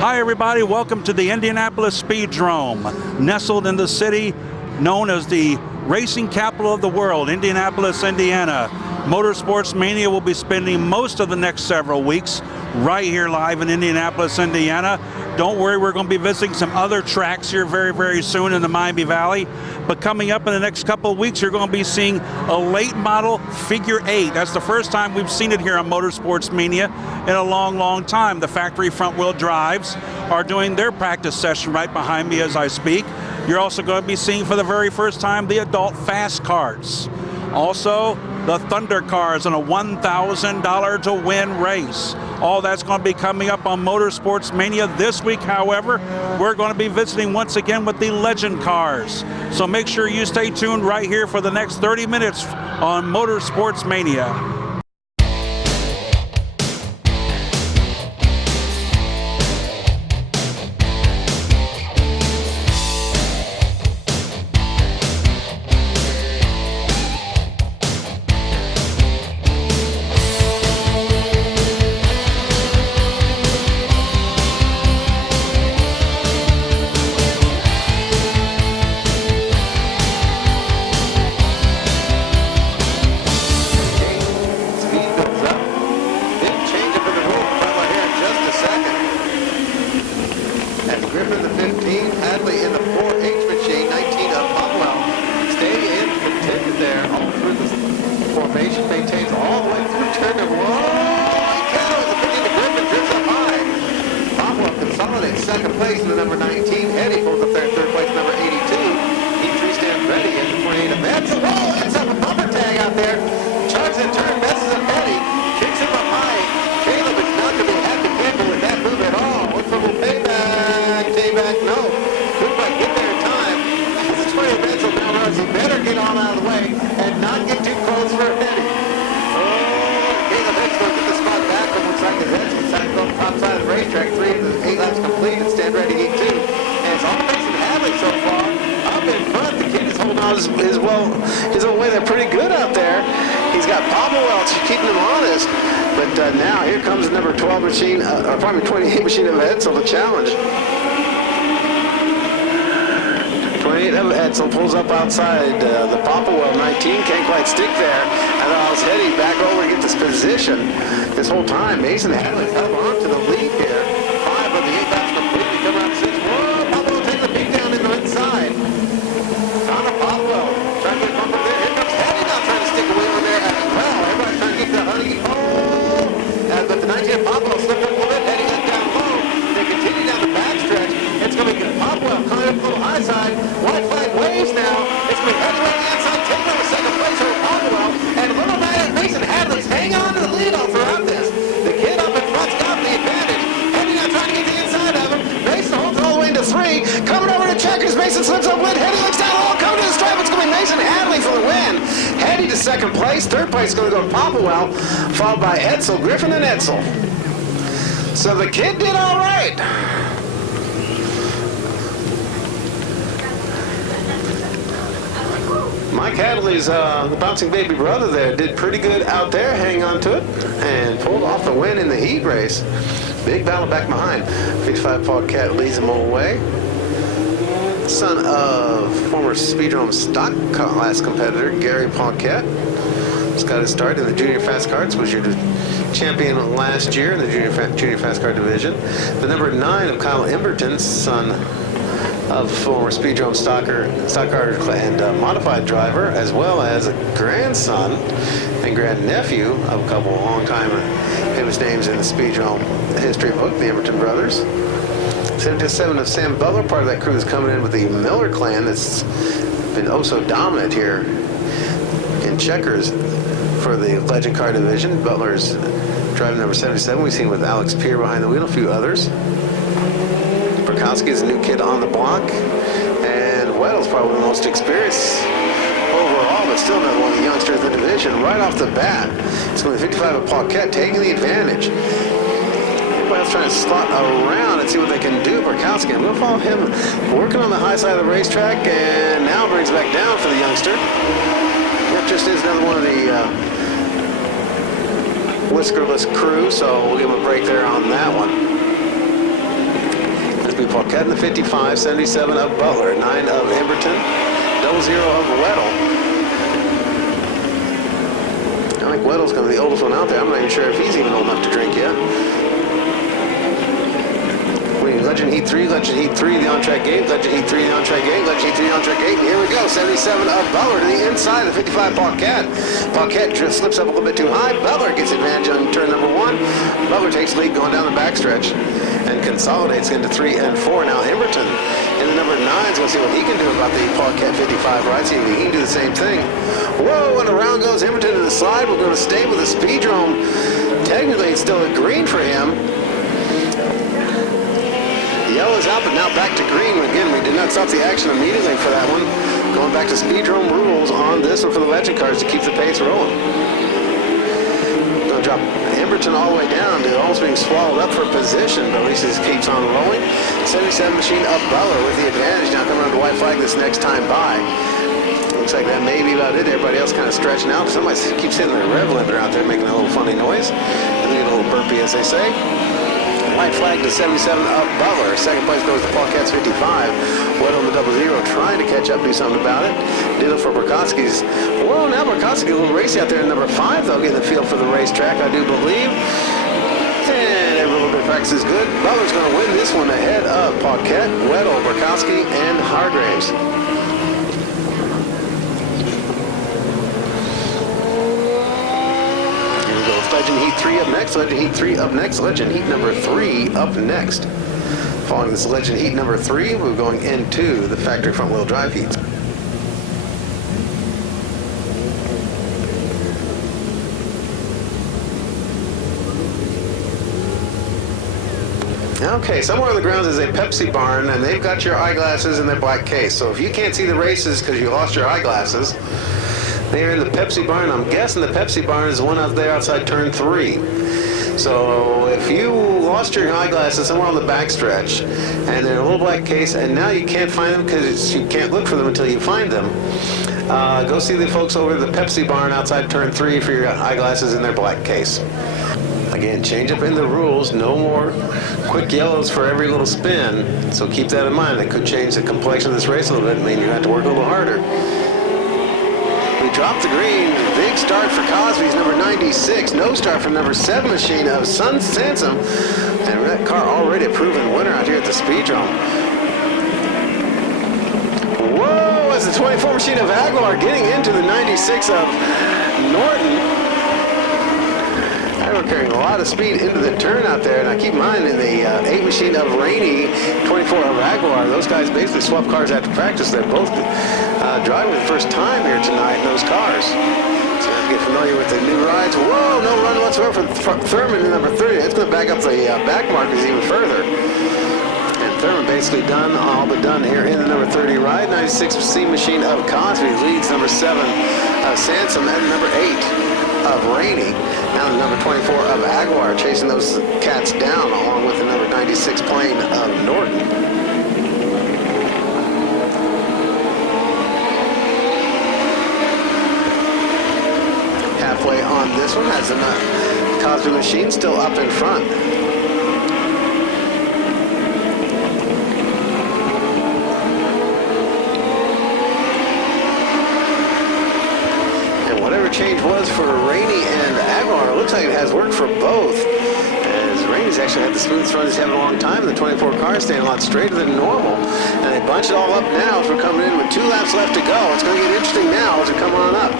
Hi everybody, welcome to the Indianapolis Speedrome, nestled in the city known as the racing capital of the world, Indianapolis, Indiana. Motorsports Mania will be spending most of the next several weeks right here live in Indianapolis, Indiana. Don't worry, we're going to be visiting some other tracks here very, very soon in the Miami Valley. But coming up in the next couple of weeks, you're going to be seeing a late model figure 8. That's the first time we've seen it here on Motorsports Mania in a long, long time. The factory front wheel drives are doing their practice session right behind me as I speak. You're also going to be seeing for the very first time the adult fast cars. Also, the Thunder cars in a $1,000 to win race. All that's going to be coming up on Motorsports Mania this week. However, we're going to be visiting once again with the Legend cars. So make sure you stay tuned right here for the next 30 minutes on Motorsports Mania. Second place in the number 19. Eddie pulls up there in third place, number 82. E3 stands ready in the 28 of Metz. Whoa, ends up a bumper tag out there. Charges in turn, messes up Eddie. Kicks him up high. Caleb is not going to be happy camper with that move at all. Looks for a little payback. Payback, no. Couldn't quite get there in time. This is 20 of Metz now runs. He better get on out of the way and not get too close for Eddie. Oh, Caleb Metz going to get the spot back. It looks like his head's inside on the top side of the racetrack. 3 of the 8 laps complete and stand ready to eat 2. And it's all Mason Hadley so far. Up in front, the kid is holding on his own way. They're pretty good out there. He's got Papa Welch keeping him honest. But now here comes the number 12 machine, or probably 28 machine of Edsel to challenge. 28 of Edsel pulls up outside the Papa Well 19. Can't quite stick there. And I was heading back over to get this position. This whole time, Mason Hadley's held on to the lead here. 5 of the 8 laps complete. Come around 6. Whoa, Papa will take the beat down in the inside. On a Papa, trying to get a bumper there. Here comes Hadley now trying to stick a wheel in there as well. Everybody's trying to get that honey. Oh! But the 19 Papa slipped up a little bit, heading up down low. They continue down the backstretch. It's going to be Papa coming up a little high side. White flag waves now. It's going to be Hadley on the inside, taking on the second place over Papa. And a little Mason Hadley's hang on to the lead all throughout this. The kid up in front's got the advantage. Heading out trying to get the inside of him. Mason holds all the way into 3. Coming over to checkers. Mason slips up win. Heading looks down low. Coming to the stripe. It's going to be Mason Hadley for the win. Heading to second place. Third place is going to go to Popplewell, followed by Edsel, Griffin, and Edsel. So the kid did all right. Mike Hadley's the bouncing baby brother there did pretty good out there, hanging on to it, and pulled off the win in the heat race. Big battle back behind. 55 Paul Cat leads him away. Son of former Speedrome stock class competitor Gary Paquette. Just got his start in the junior fast carts, was your champion last year in the junior fast car division. The number 9 of Kyle Emberton, son of former Speedrome stock car and modified driver, as well as a grandson and grandnephew of a couple of long-time famous names in the Speedrome history book, the Emberton brothers. 77 of Sam Butler, part of that crew, is coming in with the Miller clan that's been oh so dominant here in checkers for the Legend car division. Butler's driving number 77. We've seen with Alex Peer behind the wheel, a few others. Burkowski is a new kid on the block, and Weddle's probably the most experienced overall, but still another one of the youngsters of the division right off the bat. It's going to be 55 of Paquette taking the advantage. Everybody else trying to slot around and see what they can do. Burkowski, I'm going to follow him working on the high side of the racetrack, and now brings it back down for the youngster. That just is another one of the whiskerless crew, so we'll give him a break there on that one. Cosby, Paquette in the 55, 77 of Butler, 9 of Emberton, 00 of Weddle. I think Weddle's going to be the oldest one out there. I'm not even sure if he's even old enough to drink yet. Legend Heat 3, Legend Heat 3, the on-track gate, Legend Heat 3, the on-track gate, Legend Heat 3, the on-track gate, and here we go, 77 of Butler to the inside of 55 Paquette. Paquette just slips up a little bit too high. Butler gets advantage on turn number 1. Butler takes lead going down the backstretch and consolidates into 3 and 4. Now Emberton in the number 9 is going to see what he can do about the Paquette 55 ride, see if he can do the same thing. Whoa, and around goes Emberton to the slide. We're going to stay with the Speedrome. Technically, it's still a green for him. Yellow's out, but now back to green. Again, we did not stop the action immediately for that one. Going back to Speedrome rules on this one for the legend cars to keep the pace rolling. Going to drop Emberton all the way down to almost being swallowed up for position, but at least he keeps on rolling. 77 machine up Butler with the advantage. Now coming on the white flag this next time by. Looks like that may be about it. Everybody else kind of stretching out. Somebody keeps hitting their rev limiter out there, making a little funny noise. Doing a little burpee, as they say. White flag to 77 of Butler. Second place goes to Paquette's 55. Weddle on the 00 trying to catch up, do something about it. Ditto for Burkowski's. Whoa, now Burkowski a little racy out there in number 5, though, getting the feel for the racetrack, I do believe. And every little bit of practice is good. Butler's going to win this one ahead of Paquette, Weddle, Burkowski, and Hargraves. Legend Heat 3 up next, Legend Heat 3 up next, Legend Heat number 3 up next. Following this Legend Heat number 3, we're going into the factory front wheel drive heats. Okay, somewhere on the grounds is a Pepsi barn, and they've got your eyeglasses in their black case. So if you can't see the races because you lost your eyeglasses, they're in the Pepsi barn. I'm guessing the Pepsi barn is the one out there outside turn 3. So if you lost your eyeglasses somewhere on the backstretch and they're in a little black case and now you can't find them because you can't look for them until you find them, go see the folks over at the Pepsi barn outside turn 3 for your eyeglasses in their black case. Again, change up in the rules. No more quick yellows for every little spin. So keep that in mind. That could change the complexion of this race a little bit. I mean, you're going to have to work a little harder. Drop the green. Big start for Cosby's number 96. No start from number 7 machine of Sun Sansom. And that car already a proven winner out here at the Speedrome. Whoa, it's the 24 machine of Aguilar getting into the 96 of Norton. We're carrying a lot of speed into the turn out there. Now keep in mind, in the 8 machine of Rainey, 24 of Aguilar, those guys basically swap cars after practice. They're both driving the first time here tonight in those cars. So you have to get familiar with the new rides. Whoa, no run whatsoever for Thurman in number 30. It's going to back up the back markers even further. And Thurman basically done, all but done here in the number 30 ride. 96 C machine of Cosby leads number 7 of Sansom and number 8 of Rainey. Now the number 24 of Aguilar chasing those cats down along with the number 96 plane of Norton. Halfway on this one has the Cosby machine still up in front. Change was for Rainey and Aguilar. It looks like it has worked for both, as Rainey's actually had the smoothest run he's had in a long time. The 24 car staying a lot straighter than normal, and they bunch it all up now as we're coming in with 2 laps left to go. It's going to get interesting now as we come on up.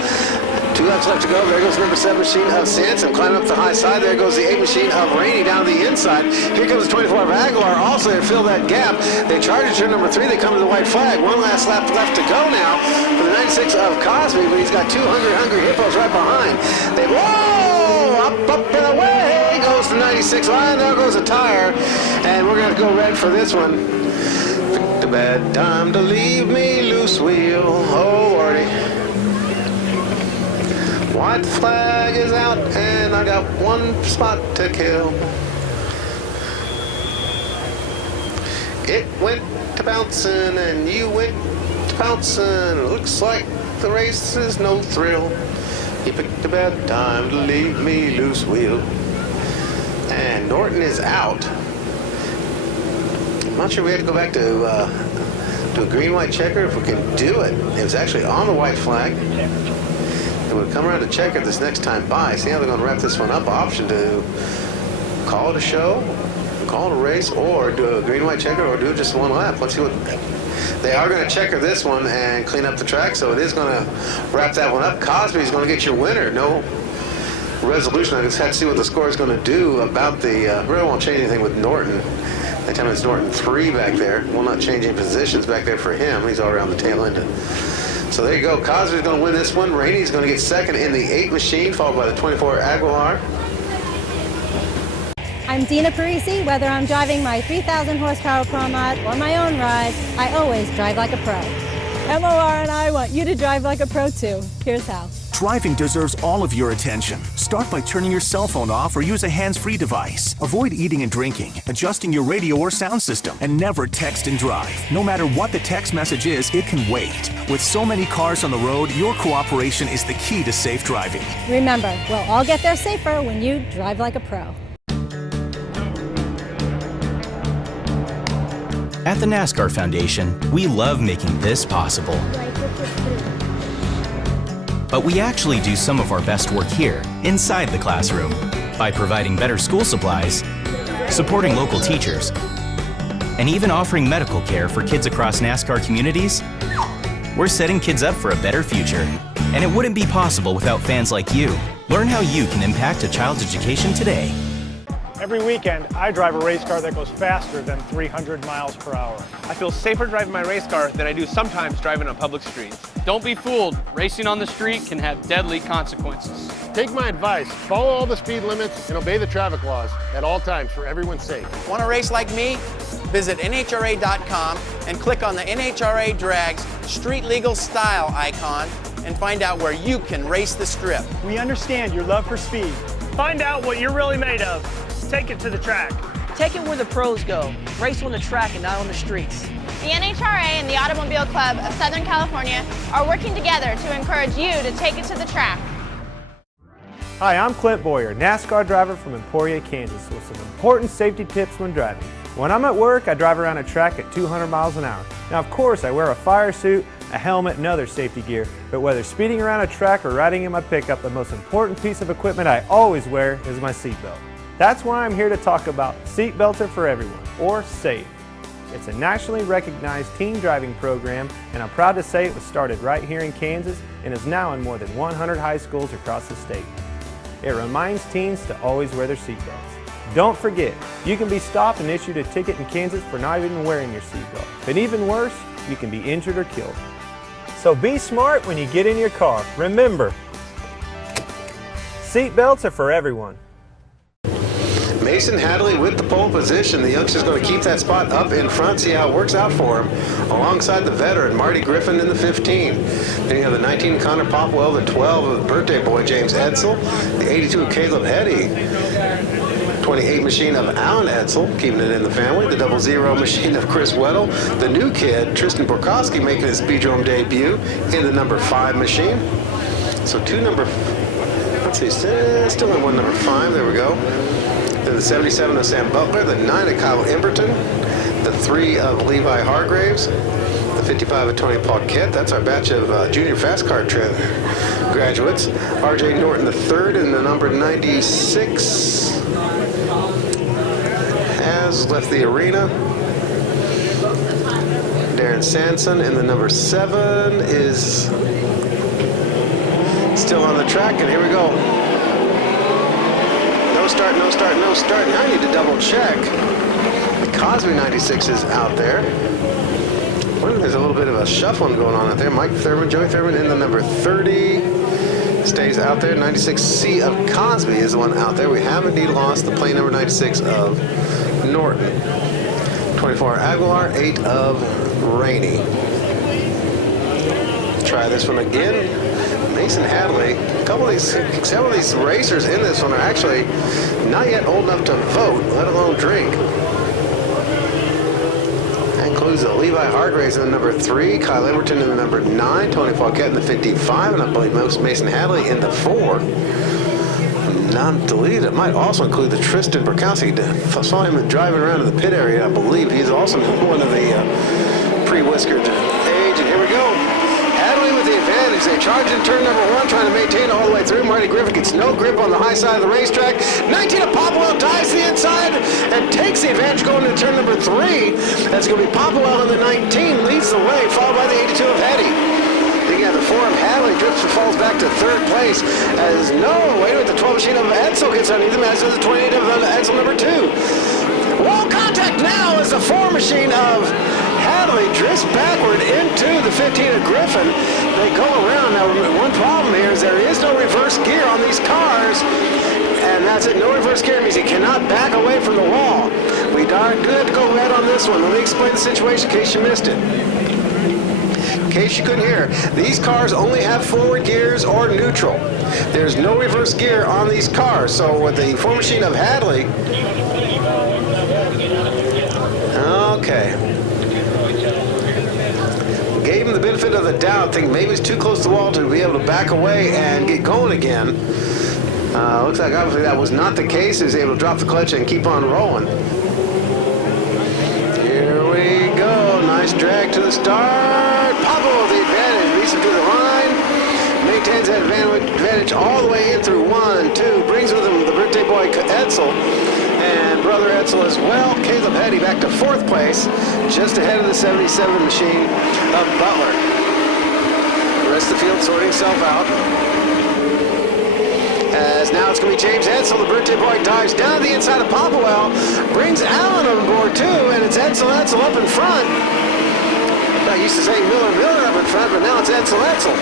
2 laps left to go. There goes number 7 machine of Sansom climbing up the high side. There goes the 8 machine of Rainey down to the inside. Here comes the 24 of Aguilar. Also, they fill that gap. They charge it to number 3. They come to the white flag. 1 last lap left to go now for the 96 of Cosby, but he's got 2 hungry hippos right behind. They up and away goes the 96 line. There goes a tire, and we're going to go red for this one. Picked a bad time to leave me loose wheel. Oh, Lordy. White flag is out, and I got 1 spot to kill. It went to bouncing, and you went to bouncing. Looks like the race is no thrill. You picked a bad time to leave me loose wheel. And Norton is out. not sure we have to go back to a green-white checker if we can do it. It was actually on the white flag. And we'll come around to checker this next time by. See how they're going to wrap this one up. Option to call it a show, call it a race, or do a green-white checker, or do just one lap. Let's see what... They are going to checker this one and clean up the track, so it is going to wrap that one up. Cosby's going to get your winner. No resolution. I just had to see what the score is going to do about the... really won't change anything with Norton. That time it's Norton 3 back there. Will not change any positions back there for him. He's all around the tail end. So there you go. Cosby's going to win this one. Rainey's going to get second in the 8 machine, followed by the 24 Aguilar. I'm Dina Parisi. Whether I'm driving my 3,000 horsepower Pro Mod or my own ride, I always drive like a pro. MOR and I want you to drive like a pro too. Here's how. Driving deserves all of your attention. Start by turning your cell phone off or use a hands-free device. Avoid eating and drinking, adjusting your radio or sound system, and never text and drive. No matter what the text message is, it can wait. With so many cars on the road, your cooperation is the key to safe driving. Remember, we'll all get there safer when you drive like a pro. At the NASCAR Foundation, we love making this possible. But we actually do some of our best work here, inside the classroom, by providing better school supplies, supporting local teachers, and even offering medical care for kids across NASCAR communities. We're setting kids up for a better future, and it wouldn't be possible without fans like you. Learn how you can impact a child's education today. Every weekend, I drive a race car that goes faster than 300 miles per hour. I feel safer driving my race car than I do sometimes driving on public streets. Don't be fooled. Racing on the street can have deadly consequences. Take my advice. Follow all the speed limits and obey the traffic laws at all times for everyone's sake. Want to race like me? Visit NHRA.com and click on the NHRA Drags Street Legal Style icon and find out where you can race the strip. We understand your love for speed. Find out what you're really made of. Take it to the track. Take it where the pros go. Race on the track and not on the streets. The NHRA and the Automobile Club of Southern California are working together to encourage you to take it to the track. Hi, I'm Clint Boyer, NASCAR driver from Emporia, Kansas, with some important safety tips when driving. When I'm at work, I drive around a track at 200 miles an hour. Now, of course, I wear a fire suit, a helmet, and other safety gear, but whether speeding around a track or riding in my pickup, the most important piece of equipment I always wear is my seatbelt. That's why I'm here to talk about Seatbelts Are for Everyone, or SAFE. It's a nationally recognized teen driving program, and I'm proud to say it was started right here in Kansas and is now in more than 100 high schools across the state. It reminds teens to always wear their seatbelts. Don't forget, you can be stopped and issued a ticket in Kansas for not even wearing your seatbelt. But even worse, you can be injured or killed. So be smart when you get in your car. Remember, seatbelts are for everyone. Mason Hadley with the pole position. The youngster's going to keep that spot up in front, see how it works out for him, alongside the veteran Marty Griffin in the 15. Then you have the 19 Connor Popwell, the 12 of the birthday boy James Edsel, the 82 of Caleb Heddy, 28 machine of Alan Edsel, keeping it in the family, the 00 machine of Chris Weddle, the new kid Tristan Borkowski making his Speedrome debut in the number 5 machine. So let's see, still in one number 5, there we go. Then the 77 of Sam Butler, the 9 of Kyle Emberton, the 3 of Levi Hargraves, the 55 of Tony Paquette. That's our batch of junior fast car graduates. RJ Norton, the 3rd in the number 96, has left the arena. Darren Sanson in the number 7 is still on the track, and here we go. No start, no start, no start. Now I need to double check. The Cosby 96 is out there. Well, there's a little bit of a shuffling going on out there. Mike Thurman, Joey Thurman in the number 30 stays out there. 96C of Cosby is the one out there. We have indeed lost the plane number 96 of Norton. 24 Aguilar, 8 of Rainey. Try this one again. Mason Hadley. Several of these racers in this one are actually not yet old enough to vote, let alone drink. That includes the Levi Hargraves in the number 3, Kyle Emberton in the number 9, Tony Paquette in the 55, and I believe Mason Hadley in the 4. not deleted. It might also include the Tristan Burkowski. I saw him driving around in the pit area, I believe. He's also one of the pre-whiskered age. And here we go. Hadley with the advantage. They charge in turn number 1, trying to maintain it all the way through. Marty Griffin gets no grip on the high side of the racetrack. 19 of Popwell dives to the inside and takes the advantage going into turn number 3. That's going to be Popwell in the 19, leads the way, followed by the 82 of Hetty. Again, the 4 of Hadley drifts and falls back to 3rd place as wait a minute, the 12 machine of Edsel gets underneath him, as does the 28 of Edsel number 2. Wall contact now as the 4 machine of Hadley drifts backward into the 15 of Griffin. They go around. Now, one problem here is there is no reverse gear on these cars, and that's it. No reverse gear means he cannot back away from the wall. We are good to go red on this one. Let me explain the situation in case you missed it. In case you couldn't hear, these cars only have forward gears or neutral. There's no reverse gear on these cars. So with the 4 machine of Hadley, okay, gave him the benefit of the doubt, thinking maybe he's too close to the wall to be able to back away and get going again. Looks like obviously that was not the case. He was able to drop the clutch and keep on rolling. Here we go. Nice drag to the start. Popple with the advantage. Leads him to the line. Maintains that advantage all the way in through 1, 2. Brings with him the birthday boy Edsel. And brother Edsel as well. Caleb Hetty back to 4th place, just ahead of the 77 machine of Butler. The rest of the field sorting itself out. As now it's going to be James Edsel. The birthday boy dives down to the inside of Popwell. Brings Allen on board too, and it's Edsel up in front. I used to say Miller up in front, but now it's Edsel.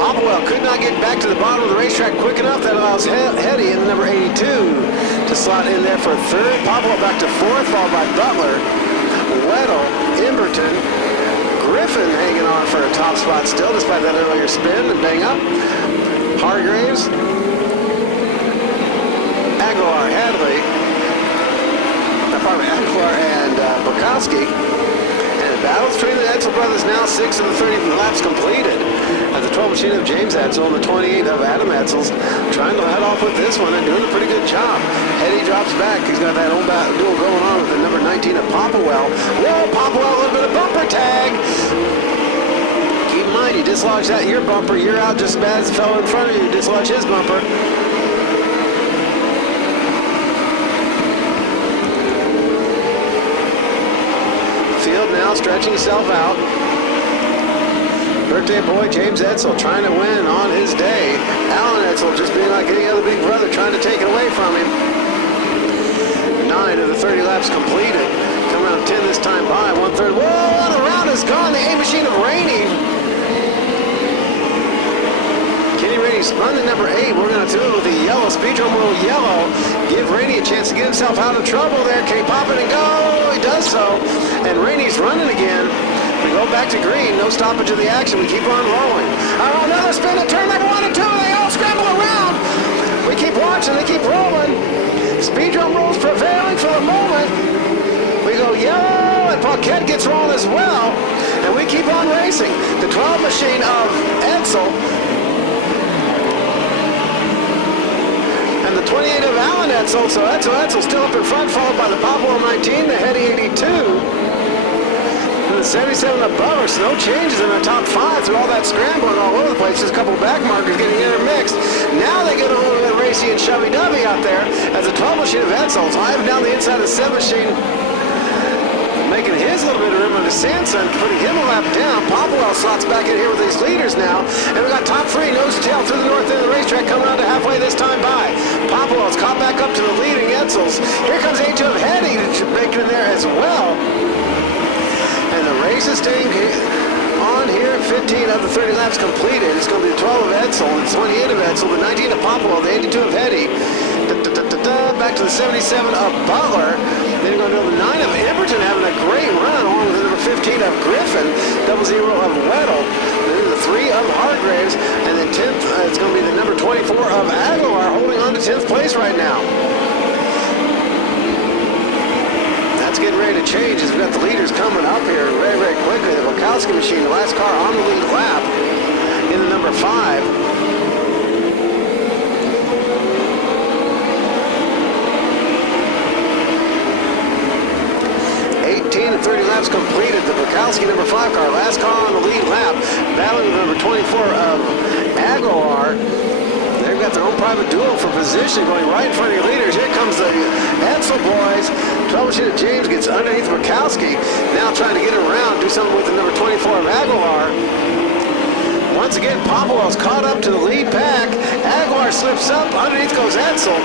Popwell could not get back to the bottom of the racetrack quick enough. That allows Hetty in number 82 to slot in there for 3rd. Popwell back to 4th, followed by Butler, Weddle, Emberton, Griffin hanging on for a top spot still, despite that earlier spin and bang up. Hargraves, Aguilar, Hadley, Aguilar and Burkowski. And the battle between the Edsel brothers now 6 of the 30 laps completed. As the 12 machine of James Edsel and the 28 of Adam Edsel trying to head off with this one and doing a pretty good job. Hetty drops back. He's got that old duel going on with the number 19 of Popwell. Whoa, Popwell, a little bit of bumper tag. Keep in mind, you dislodge that your bumper, you're out just as bad as the fellow in front of you. Dislodge his bumper. Field now stretching himself out. Birthday boy James Edsel trying to win on his day. Alan Edsel just being like any other big brother, trying to take it away from him. 9 of the 30 laps completed. Come around 10 this time by 1/3. Whoa, and the round is gone. The A machine of Rainey. Kenny Rainey spun to number 8. We're going to do it with the yellow. Speedrome roll yellow. Give Rainey a chance to get himself out of trouble there. Can he pop it and go? He does so. And Rainey's running again. We go back to green. No stoppage of the action. We keep on rolling. Another spin at turn number 1 and 2. They all scramble around. We keep watching. They keep rolling. Speedrome rules prevailing for the moment. We go yellow, and Paquette gets rolling as well. And we keep on racing. The 12 machine of Edsel and the 28 of Alan Edsel. So Edsel still up in front, followed by the Popwell 19, the Hetty 82. And the 77 of Butler. So no changes in the top 5 through all that scrambling all over the place. Just a couple of back markers getting intermixed. Now they get a little bit racy and shovey-dovey out there as the 12 machine of Edsel driving down the inside of the 7 machine, making his little bit of room on the Sanson, putting him a lap down. Popwell slots back in here with these leaders now. And we got top 3 nose to tail through the north end of the racetrack, coming out to halfway this time by. Popwell's caught back up to the leading Edsels. Here comes 82 of Hetty making it there as well. And the race is staying on here. 15 of the 30 laps completed. It's going to be the 12 of Edsel, the 28 of Edsel, the 19 of Popwell, the 82 of Hetty. Back to the 77 of Butler. Then you're going to go to the 9 of Emberton having a great run, along with the number 15 of Griffin, 00 of Weddle, then the 3 of Hargraves, and then 10th, it's going to be the number 24 of Aguilar holding on to 10th place right now. That's getting ready to change as we've got the leaders coming up here very, very quickly. The Burkowski machine, the last car on the lead lap in the number 5. laps completed. The Bukowski number 5 car, last car on the lead lap, battling with number 24 of Aguilar. They've got their own private duel for position going right in front of your leaders. Here comes the Edsel boys. 12 machine of James gets underneath Bukowski. Now trying to get around, do something with the number 24 of Aguilar. Once again, Popolow's caught up to the lead pack. Aguilar slips up. Underneath goes Edsel.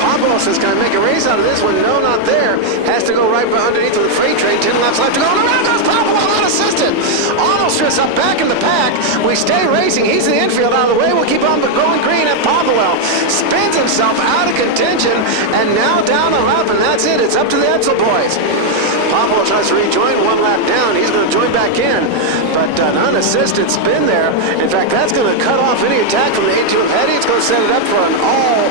Popolow says, can I make a race out of this one? No, not there. Has to go right underneath with the freight train. 10 laps left to go. And around goes Popolow, unassisted. Almost drifts up back in the pack. We stay racing. He's in the infield out of the way. We'll keep on going green. And Popolow spins himself out of contention and now down a lap. And that's it. It's up to the Edsel boys. Popolow tries to rejoin 1 lap down. He's going to join back in, but an unassisted spin there. In fact, that's going to cut off any attack from the 82 of Hetty. It's going to set it up for an all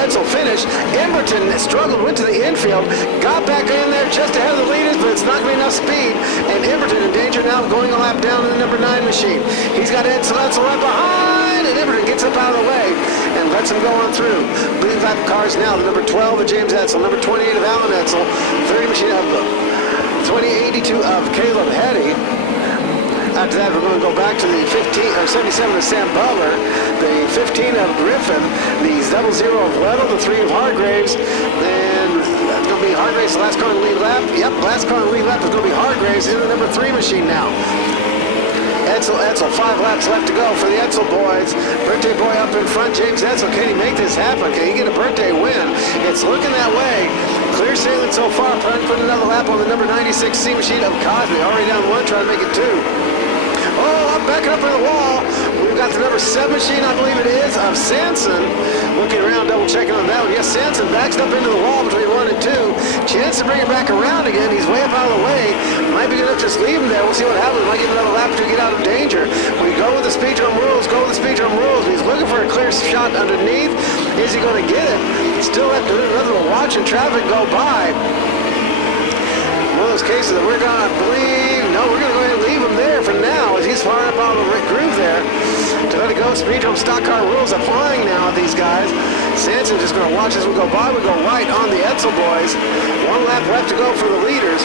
Edsel finish. Emberton struggled, went to the infield, got back in there just ahead of the leaders, but it's not going to be enough speed. And Emberton in danger now, going a lap down in the number 9 machine. He's got Edsel right behind, and Emberton gets up out of the way and lets him go on through. Lead lap cars now, the number 12 of James Edsel, number 28 of Alan Edsel, 30 machine of 2082 of Caleb Hetty. After that, we're going to go back to the 77 of Sam Butler, the 15 of Griffin, the 00 of Weddle, the 3 of Hargraves, and that's going to be Hargraves' last car in the lead lap. Yep, last car in the lead lap is going to be Hargraves in the number 3 machine now. Edsel, 5 laps left to go for the Edsel boys. Birthday boy up in front, James Edsel. Can he make this happen? Can he get a birthday win? It's looking that way. Clear sailing so far. Trying to put another lap on the number 96 C machine of Cosby. Already down 1, trying to make it 2. Oh, I'm backing up in the wall. We've got the number 7 machine, I believe it is, of Sanson. Looking around, double checking on that one. Yes, Sanson backs up into the wall between 1 and 2. Chance to bring him back around again. He's way up out of the way. Might be good enough to just leave him there. We'll see what happens. Might give another lap to get out of danger. We go with the Speedrome rules. Go with the Speedrome rules. He's looking for a clear shot underneath. Is he going to get it? Still have to do another one. Watching traffic go by. One of those cases that we're going to believe. No, we're going to go ahead and leave him there for now as he's far up out of the groove there. To let it go, Speedrome stock car rules applying now at these guys. Sanson just going to watch as we go by. We go right on the Edsel boys. 1 lap left to go for the leaders.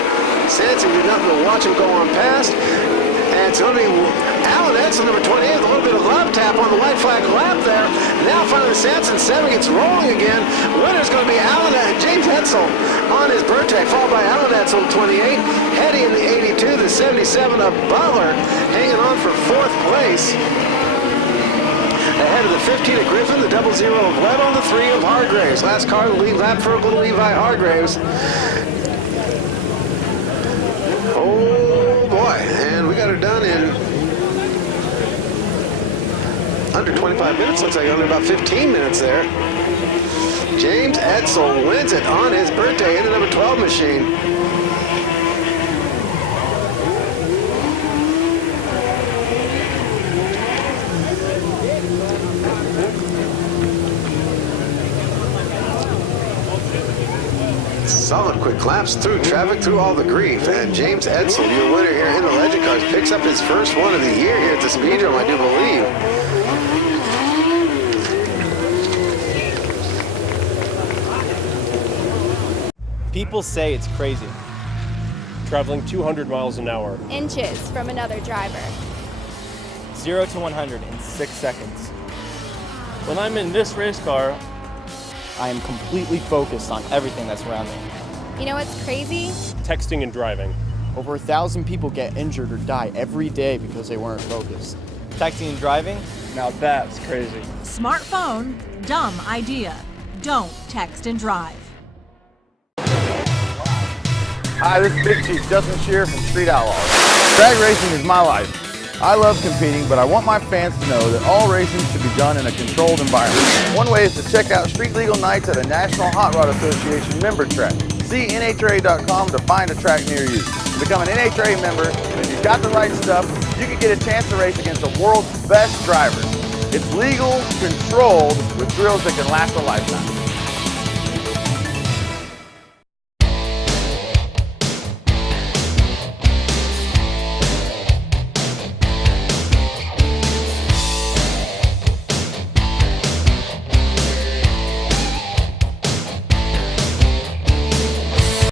Sanson did nothing but watch him go on past. And it's going to be Alan Edsel, number 28, with a little bit of love tap on the white flag lap there. Now finally Sanson 7 gets rolling again. Winner's going to be Alan James Edsel on his birthday, followed by Alan Edsel, 28. Hetty in the 82, the 77 of Butler, hanging on for 4th place. Ahead of the 15 of Griffin, the 00 of Weddle, the 3 of Hargraves. Last car, the lead lap for little Levi Hargraves. Oh boy, and we got her done in under 25 minutes. Looks like under about 15 minutes there. James Edsel wins it on his birthday in the number 12 machine. Solid quick laps through traffic, through all the grief. And James Edsel, your winner here in the Legend Cars, picks up his first one of the year here at the Speedrome, I do believe. People say it's crazy. Traveling 200 miles an hour. Inches from another driver. 0 to 100 in 6 seconds. When I'm in this race car, I am completely focused on everything that's around me. You know what's crazy? Texting and driving. Over 1,000 people get injured or die every day because they weren't focused. Texting and driving? Now that's crazy. Smartphone, dumb idea. Don't text and drive. Hi, this is Big Chief Justin Shearer from Street Outlaws. Drag racing is my life. I love competing, but I want my fans to know that all racing should be done in a controlled environment. One way is to check out Street Legal Nights at a National Hot Rod Association member track. See NHRA.com to find a track near you. To become an NHRA member, and if you've got the right stuff, you can get a chance to race against the world's best drivers. It's legal, controlled, with thrills that can last a lifetime.